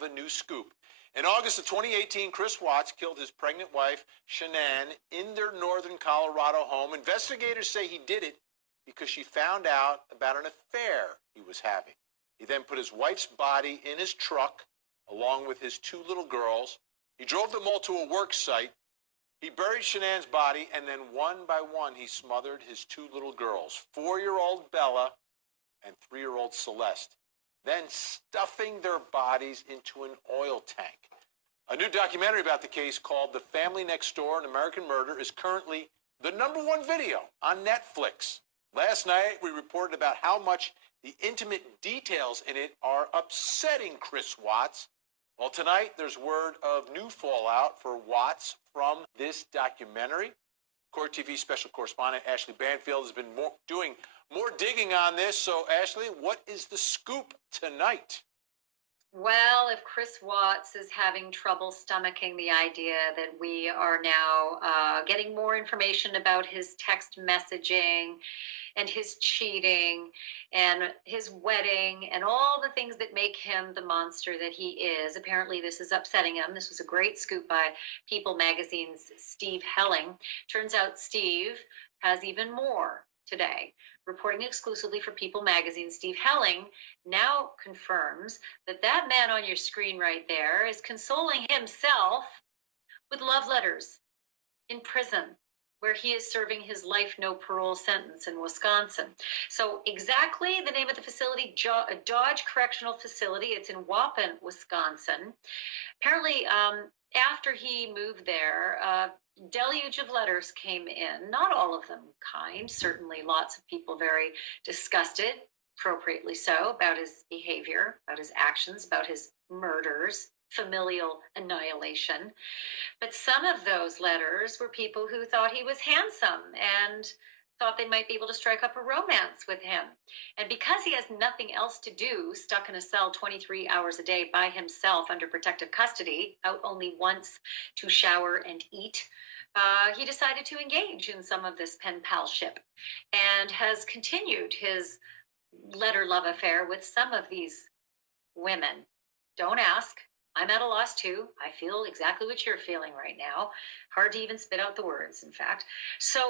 have a new scoop. In August of 2018, Chris Watts killed his pregnant wife, Shanann, in their northern Colorado home. Investigators say he did it because she found out about an affair he was having. He then put his wife's body in his truck along with his two little girls. He drove them all to a work site. He buried Shanann's body, and then one by one, he smothered his two little girls, 4-year-old Bella and 3-year-old Celeste, then stuffing their bodies into an oil tank. A new documentary about the case called The Family Next Door, An American Murder is currently the #1 video on Netflix. Last night, we reported about how much the intimate details in it are upsetting Chris Watts. Well, tonight, there's word of new fallout for Watts from this documentary. Court TV special correspondent Ashley Banfield has been doing more digging on this. So, Ashley, what is the scoop tonight? Well, if Chris Watts is having trouble stomaching the idea that we are now getting more information about his text messaging and his cheating and his wedding and all the things that make him the monster that he is, apparently this is upsetting him. This was a great scoop by People Magazine's Steve Helling. Turns out Steve has even more today. Reporting exclusively for People Magazine, Steve Helling now confirms that that man on your screen right there is consoling himself with love letters in prison, where he is serving his life no parole sentence in Wisconsin. So exactly the name of the facility, Dodge Correctional Facility. It's in Waupun, Wisconsin. Apparently, after he moved there, a deluge of letters came in, not all of them kind, certainly lots of people very disgusted, appropriately so, about his behavior, about his actions, about his murders, familial annihilation. But some of those letters were people who thought he was handsome and thought they might be able to strike up a romance with him. And because he has nothing else to do, stuck in a cell 23 hours a day by himself under protective custody, out only once to shower and eat, he decided to engage in some of this pen palship and has continued his letter love affair with some of these women. Don't ask. I'm at a loss too. I feel exactly what you're feeling right now. Hard to even spit out the words, in fact. So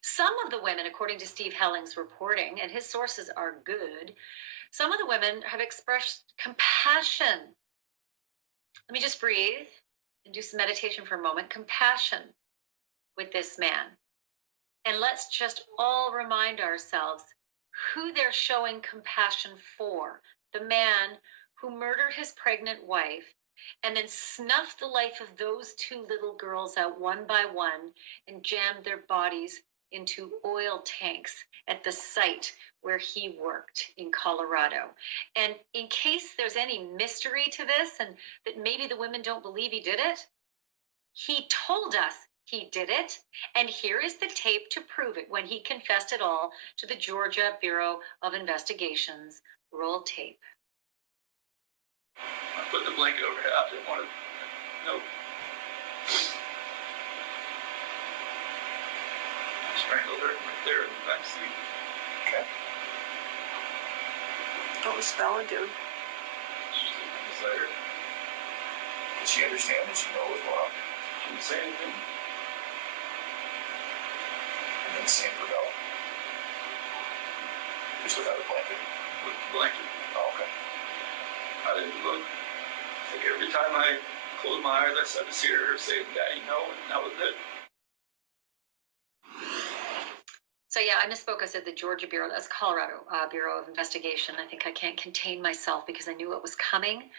some of the women, according to Steve Helling's reporting, and his sources are good, some of the women have expressed compassion. Let me just breathe and do some meditation for a moment. Compassion with this man. And let's just all remind ourselves who they're showing compassion for. The man who murdered his pregnant wife and then snuffed the life of those two little girls out one by one and jammed their bodies into oil tanks at the site where he worked in Colorado. And in case there's any mystery to this and that maybe the women don't believe he did it, he told us he did it, and here is the tape to prove it when he confessed it all to the Georgia Bureau of Investigation's roll tape. I put the blanket over her. I didn't want to. No. I strangled her right there in the back seat. Okay. What was Bella doing? She's sleeping beside her. Did she understand? Did she know what was going on? She didn't say anything. And then same for Bella. Just without a blanket. With the blanket. Oh, okay. I didn't look. Like every time I closed my eyes, I said to see her say, "Daddy, no," and that was it. So yeah, I misspoke. I said the Georgia Bureau, that's Colorado Bureau of Investigation. I think I can't contain myself because I knew it was coming.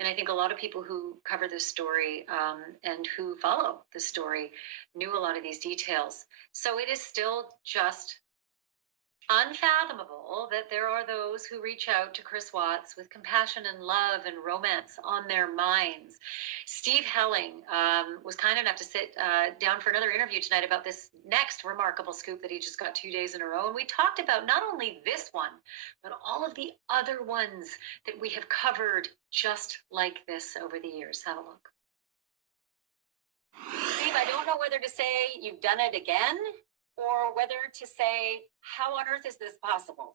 And I think a lot of people who cover this story and who follow the story knew a lot of these details. So it is still just unfathomable that there are those who reach out to Chris Watts with compassion and love and romance on their minds. Steve Helling was kind enough to sit down for another interview tonight about this next remarkable scoop that he just got 2 days in a row. And we talked about not only this one, but all of the other ones that we have covered just like this over the years. Have a look. Steve, I don't know whether to say you've done it again or whether to say, how on earth is this possible?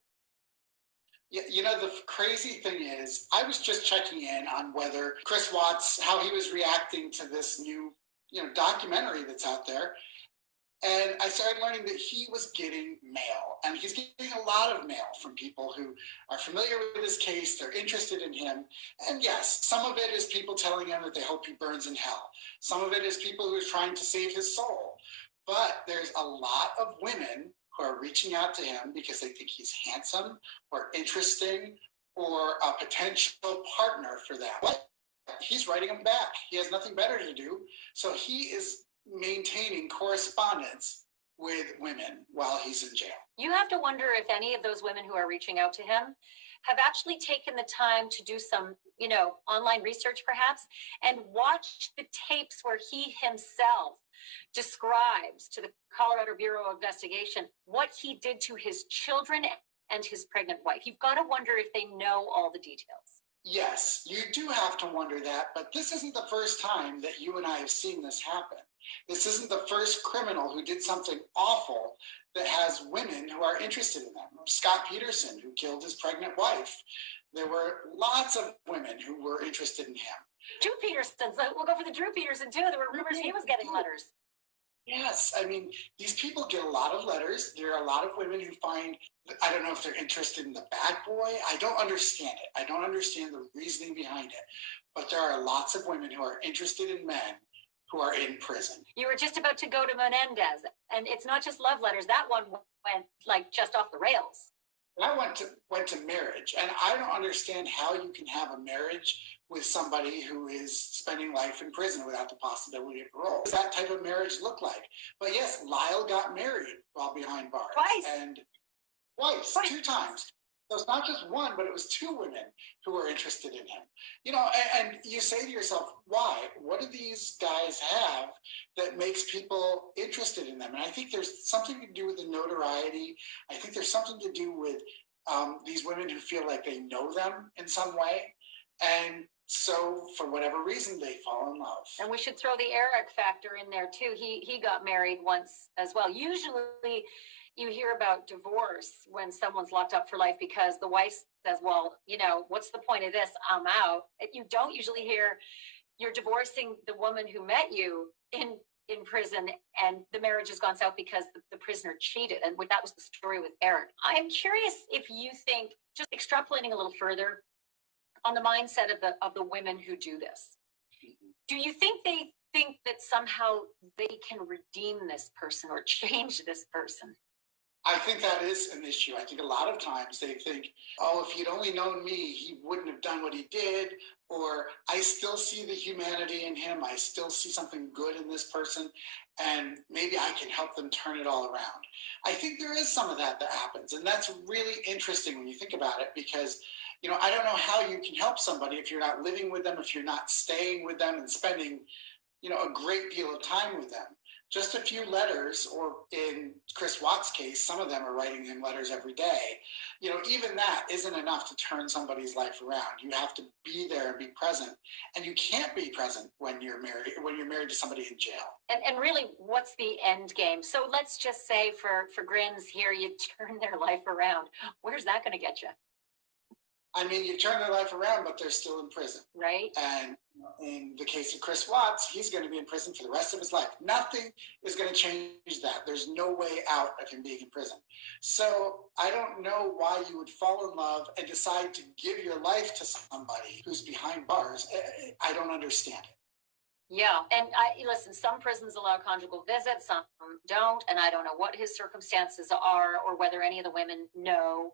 Yeah, the crazy thing is, I was just checking in on whether Chris Watts, how he was reacting to this new, documentary that's out there. And I started learning that he was getting mail, and he's getting a lot of mail from people who are familiar with his case. They're interested in him. And yes, some of it is people telling him that they hope he burns in hell. Some of it is people who are trying to save his soul. But there's a lot of women who are reaching out to him because they think he's handsome or interesting or a potential partner for them. But he's writing them back. He has nothing better to do. So he is maintaining correspondence with women while he's in jail. You have to wonder if any of those women who are reaching out to him have actually taken the time to do some, online research perhaps, and watch the tapes where he himself describes to the Colorado Bureau of Investigation what he did to his children and his pregnant wife. You've got to wonder if they know all the details. Yes, you do have to wonder that, but this isn't the first time that you and I have seen this happen. This isn't the first criminal who did something awful that has women who are interested in them. Scott Peterson, who killed his pregnant wife. There were lots of women who were interested in him. Drew Peterson, so we'll go for the Drew Peterson too. There were rumors he was getting letters. Yes, I mean, these people get a lot of letters. There are a lot of women who find, I don't know if they're interested in the bad boy. I don't understand it. I don't understand the reasoning behind it. But there are lots of women who are interested in men who are in prison. You were just about to go to Menendez, and it's not just love letters. That one went just off the rails. I went to marriage, and I don't understand how you can have a marriage with somebody who is spending life in prison without the possibility of parole. What does that type of marriage look like? But yes, Lyle got married while behind bars. Twice, 2 times. So it's not just one, but it was 2 women who were interested in him. And you say to yourself, why? What do these guys have that makes people interested in them? And I think there's something to do with the notoriety. I think there's something to do with these women who feel like they know them in some way. And so for whatever reason, they fall in love. And we should throw the Eric factor in there too. He got married once as well. Usually you hear about divorce when someoe's locked up for life because the wife says, well, what's the point of this? I'm out. You don't usually hear you're divorcing the woman who met you in prison and the marriage has gone south because the prisoner cheated. And that was the story with Eric. I'm curious if you think, just extrapolating a little further on the mindset of the women who do this, do you think they think that somehow they can redeem this person or change this person? I think that is an issue. I think a lot of times they think, oh, if he'd only known me, he wouldn't have done what he did. Or I still see the humanity in him. I still see something good in this person. And maybe I can help them turn it all around. I think there is some of that happens. And that's really interesting when you think about it, because, I don't know how you can help somebody if you're not living with them, if you're not staying with them and spending, a great deal of time with them. Just a few letters, or in Chris Watts' case, some of them are writing him letters every day. Even that isn't enough to turn somebody's life around. You have to be there and be present. And you can't be present when you're married to somebody in jail. And really, what's the end game? So let's just say for grins here, you turn their life around. Where's that going to get you? I mean, you turn their life around, but they're still in prison. Right. And in the case of Chris Watts, he's going to be in prison for the rest of his life. Nothing is going to change that. There's no way out of him being in prison. So I don't know why you would fall in love and decide to give your life to somebody who's behind bars. I don't understand it. Yeah. And listen, some prisons allow conjugal visits, some don't. And I don't know what his circumstances are or whether any of the women know.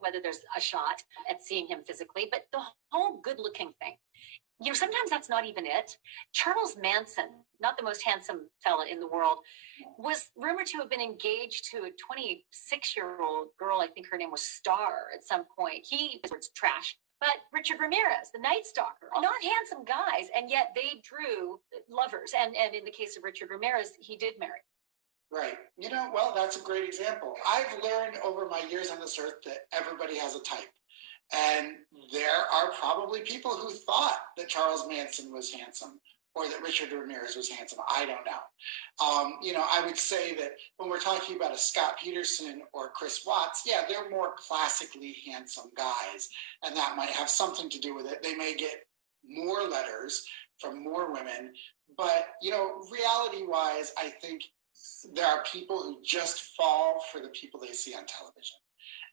Whether there's a shot at seeing him physically, but the whole good-looking thing, sometimes that's not even it. Charles Manson, not the most handsome fella in the world, was rumored to have been engaged to a 26-year-old girl. I think her name was Star at some point. He was trash. But Richard Ramirez, the Night Stalker, not handsome guys, and yet they drew lovers. And in the case of Richard Ramirez, he did marry. Right. Well, that's a great example. I've learned over my years on this earth that everybody has a type. And there are probably people who thought that Charles Manson was handsome or that Richard Ramirez was handsome. I don't know. I would say that when we're talking about a Scott Peterson or Chris Watts, yeah, they're more classically handsome guys, and that might have something to do with it. They may get more letters from more women, but, reality-wise, I think there are people who just fall for the people they see on television.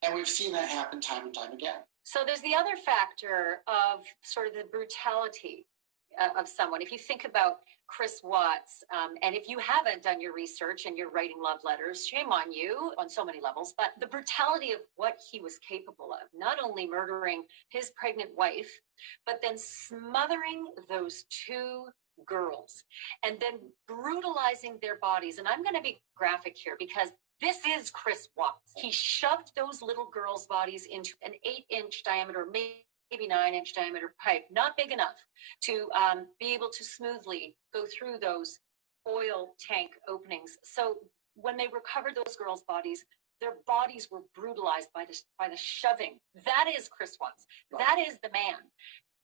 And we've seen that happen time and time again. So there's the other factor of sort of the brutality of someone. If you think about Chris Watts, and if you haven't done your research and you're writing love letters, shame on you on so many levels, but the brutality of what he was capable of, not only murdering his pregnant wife, but then smothering those two girls and then brutalizing their bodies. And I'm going to be graphic here because this is Chris Watts. He shoved those little girls' bodies into an 8-inch diameter, maybe 9-inch diameter pipe, not big enough to be able to smoothly go through those oil tank openings. So when they recovered those girls' bodies, their bodies were brutalized by the shoving. That is Chris Watts. Right. That is the man.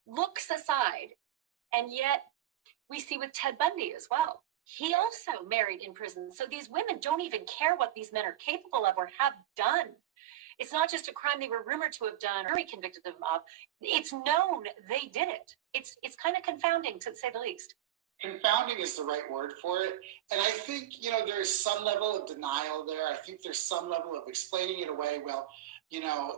Looks aside, and yet we see with Ted Bundy as well. He also married in prison. So these women don't even care what these men are capable of or have done. It's not just a crime they were rumored to have done or convicted them of. It's known they did it. It's kind of confounding, to say the least. Confounding is the right word for it. And I think, there's some level of denial there. I think there's some level of explaining it away. Well,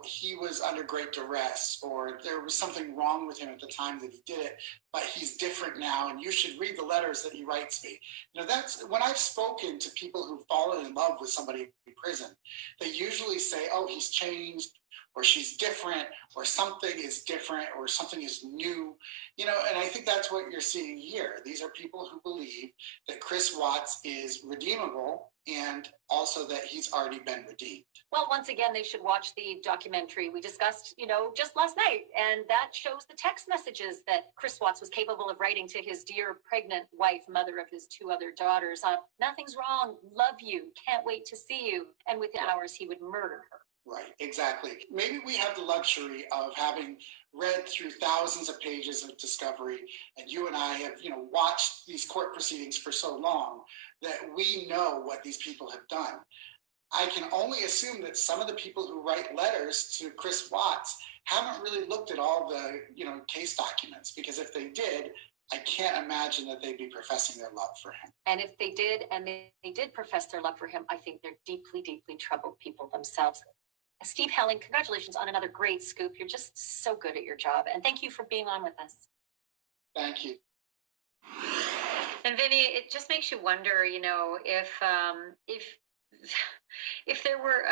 he was under great duress, or there was something wrong with him at the time that he did it, but he's different now, and you should read the letters that he writes me. That's when I've spoken to people who've fallen in love with somebody in prison, they usually say, oh, he's changed, or she's different, or something is different, or something is new, and I think that's what you're seeing here. These are people who believe that Chris Watts is redeemable, and also that he's already been redeemed. Well, once again, they should watch the documentary we discussed, just last night. And that shows the text messages that Chris Watts was capable of writing to his dear pregnant wife, mother of his two other daughters. Nothing's wrong. Love you. Can't wait to see you. And within hours, he would murder her. Right, exactly. Maybe we have the luxury of having read through thousands of pages of discovery, and you and I have, watched these court proceedings for so long that we know what these people have done. I can only assume that some of the people who write letters to Chris Watts haven't really looked at all the, case documents, because if they did, I can't imagine that they'd be professing their love for him. And if they did, and they did profess their love for him, I think they're deeply, deeply troubled people themselves. Steve Helling, congratulations on another great scoop. You're just so good at your job. And thank you for being on with us. Thank you. And Vinny, it just makes you wonder, if there were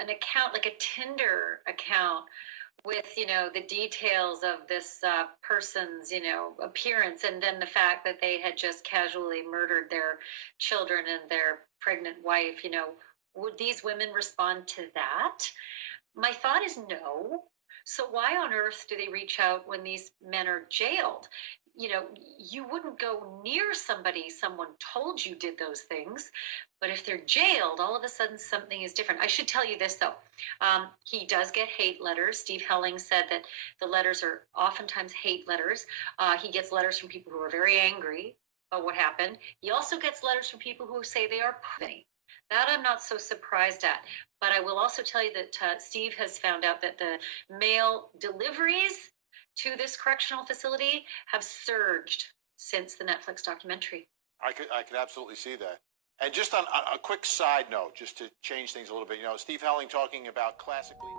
an account, like a Tinder account with, the details of this person's, appearance, and then the fact that they had just casually murdered their children and their pregnant wife, would these women respond to that? My thought is no. So why on earth do they reach out when these men are jailed? You wouldn't go near somebody someone told you did those things. But if they're jailed, all of a sudden something is different. I should tell you this, though. He does get hate letters. Steve Helling said that the letters are oftentimes hate letters. He gets letters from people who are very angry about what happened. He also gets letters from people who say they are pussy. That I'm not so surprised at. But I will also tell you that Steve has found out that the mail deliveries to this correctional facility have surged since the Netflix documentary. I could absolutely see that. And just on a quick side note, just to change things a little bit, Steve Helling talking about classically